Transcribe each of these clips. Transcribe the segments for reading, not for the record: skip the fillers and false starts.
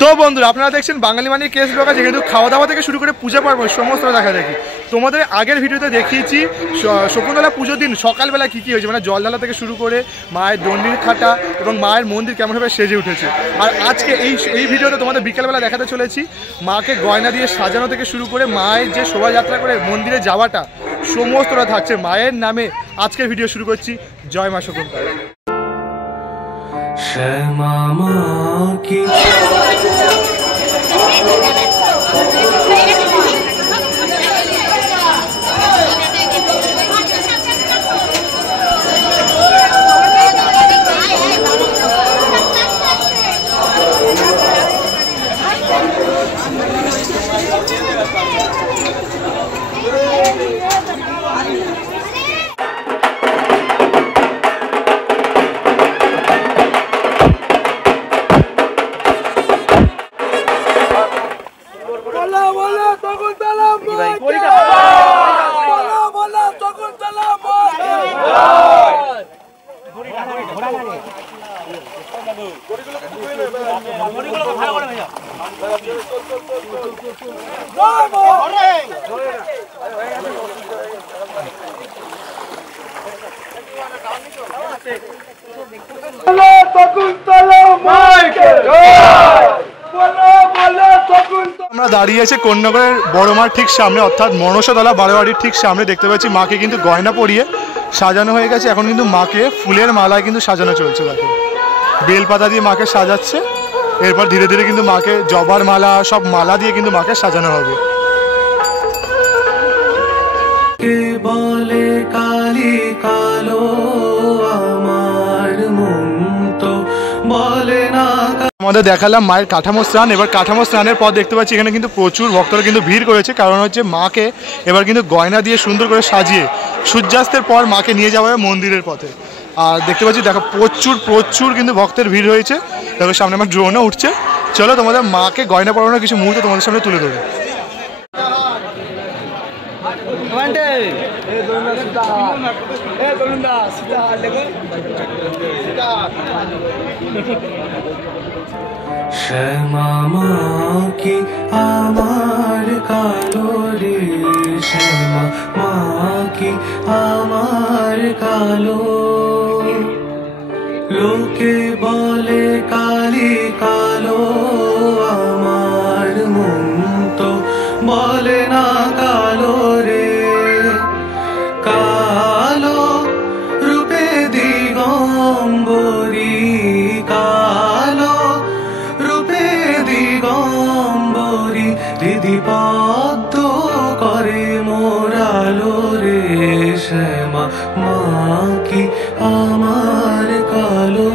তো বন্ধুরা আপনারা দেখছেন বাঙালি মানে কেস ব্লগার, যেখানে খাওয়া দাওয়া থেকে শুরু করে পূজা পার্বণ সমস্ত দেখা দেখি। তোমাদের আগের ভিডিওতে দেখিয়েছি শকুন্তলা পুজোর দিন সকালবেলা কী কী হয়েছে, মানে জল ঢালা থেকে শুরু করে মায়ের দণ্ডির খাটা এবং মায়ের মন্দির কেমনভাবে সেজে উঠেছে। আর আজকে এই ভিডিওতে তোমাদের বিকালবেলা দেখাতে চলেছি মাকে গয়না দিয়ে সাজানো থেকে শুরু করে মায়ের যে শোভাযাত্রা করে মন্দিরে যাওয়াটা সমস্তটা থাকছে মায়ের নামে। আজকের ভিডিও শুরু করছি। জয় মা শকুন্তলা। শ্যামা মা কি আমরা দাঁড়িয়ে আছি কোন্নগরের বড় মার ঠিক সামনে, অর্থাৎ মনসাতলা বারোয়ারির ঠিক সামনে। দেখতে পাচ্ছি মাকে কিন্তু গয়না পরিয়ে সাজানো হয়ে গেছে। এখন কিন্তু মাকে ফুলের মালায় কিন্তু সাজানো চলছে। দেখো বেলপাতা দিয়ে মাকে সাজাচ্ছে, এরপর ধীরে ধীরে কিন্তু মাকে জবার মালা সব মালা দিয়ে কিন্তু মাকে সাজানো হবে। বলে কালি কালো আমার মন তো বলে না। আমাদের দেখালাম মায়ের কাঠামো স্নান। এবার কাঠামো স্নানের পর দেখতে পাচ্ছি এখানে কিন্তু প্রচুর ভক্তরা কিন্তু ভিড় করেছে, কারণ হচ্ছে মাকে এবার কিন্তু গয়না দিয়ে সুন্দর করে সাজিয়ে সূর্যাস্তের পর মাকে নিয়ে যাওয়া হবে মন্দিরের পথে। আর দেখতে পাচ্ছি দেখো প্রচুর কিন্তু ভক্তের ভিড় হয়েছে। দেখো সামনে আমার ড্রোনও উঠছে। চলো তোমাদের মাকে গয়না পরানোর কিছু মুহূর্ত তোমাদের সামনে তুলে ধরো। শ্যামা মা কি আমার কালো রে, শ্যামা মা কি আমার কালো। লোকে বলে কালি কালো আমার মন তো বলে না কালো রে। কালো রূপে দিগম্বরী, কালো রূপে দিগম্বরী, হৃদি পদ্ম করে মোরালো রে। শ্যামা মা কি আমার কালো।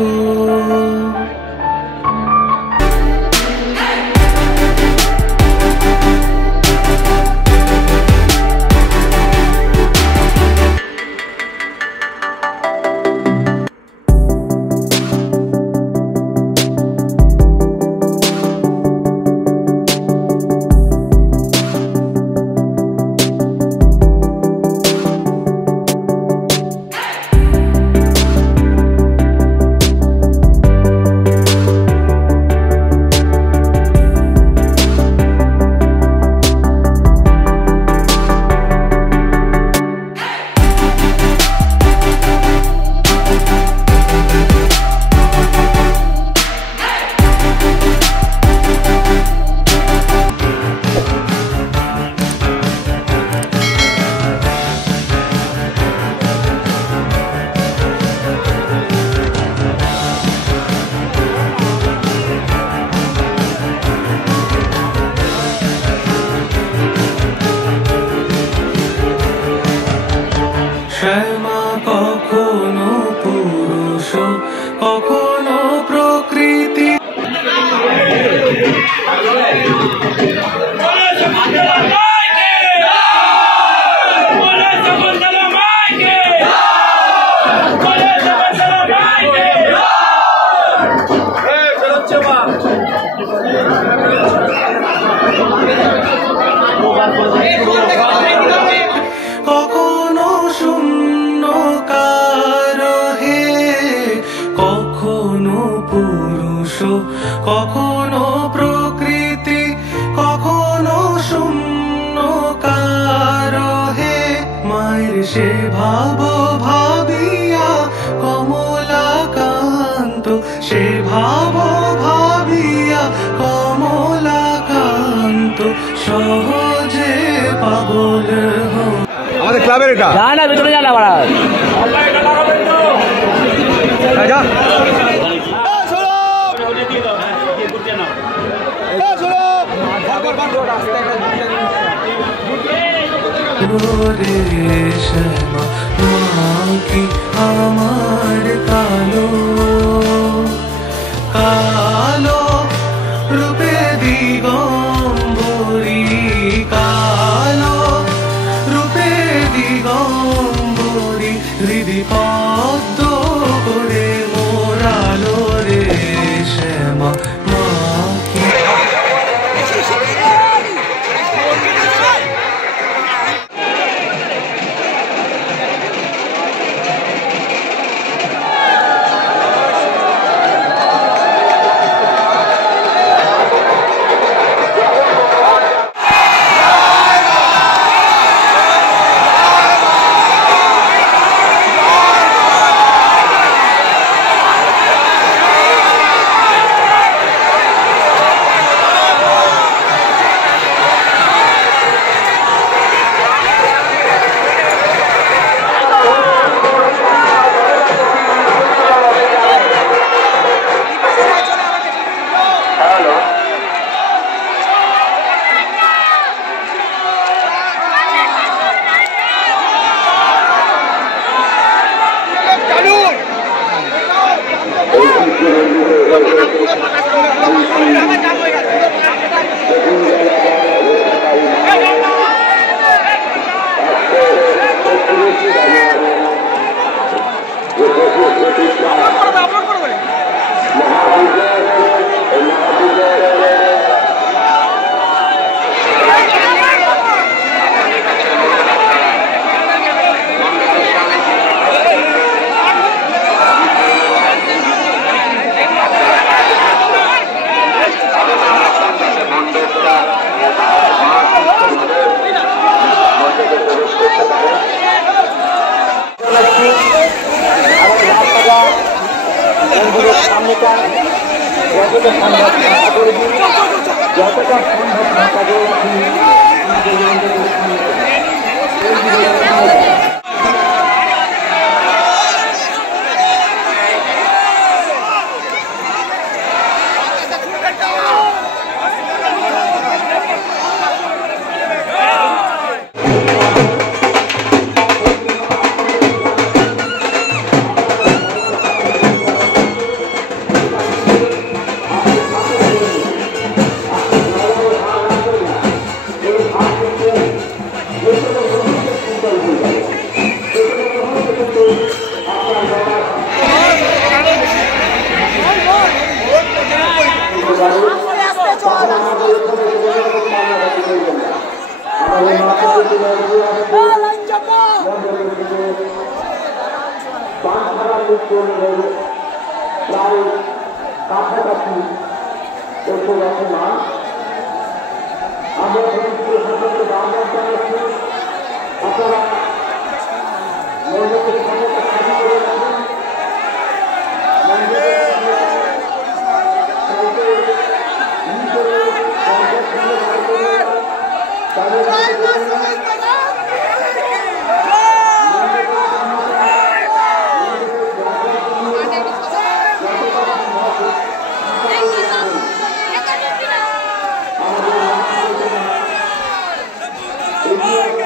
কখনো প্রকৃতি কখনো শূন্য কারহে মায়ের সে ভাবিয়া কমলাকান্ত সে ভাবিয়া কমলাকান্ত সহজে পাগল আমাদের ক্লাবের এটা না না ভিতরে যা না বাড়া যা শ্যামা মা কি আমার কালো কালো রূপে দিগম্বরী কালো রূপে দিগম্বরী হৃদি পদ্ম করে মোরালো রে শ্যামা মা কি সামনেটা যতটা সম্ভব যতটা সম্ভব Thank you.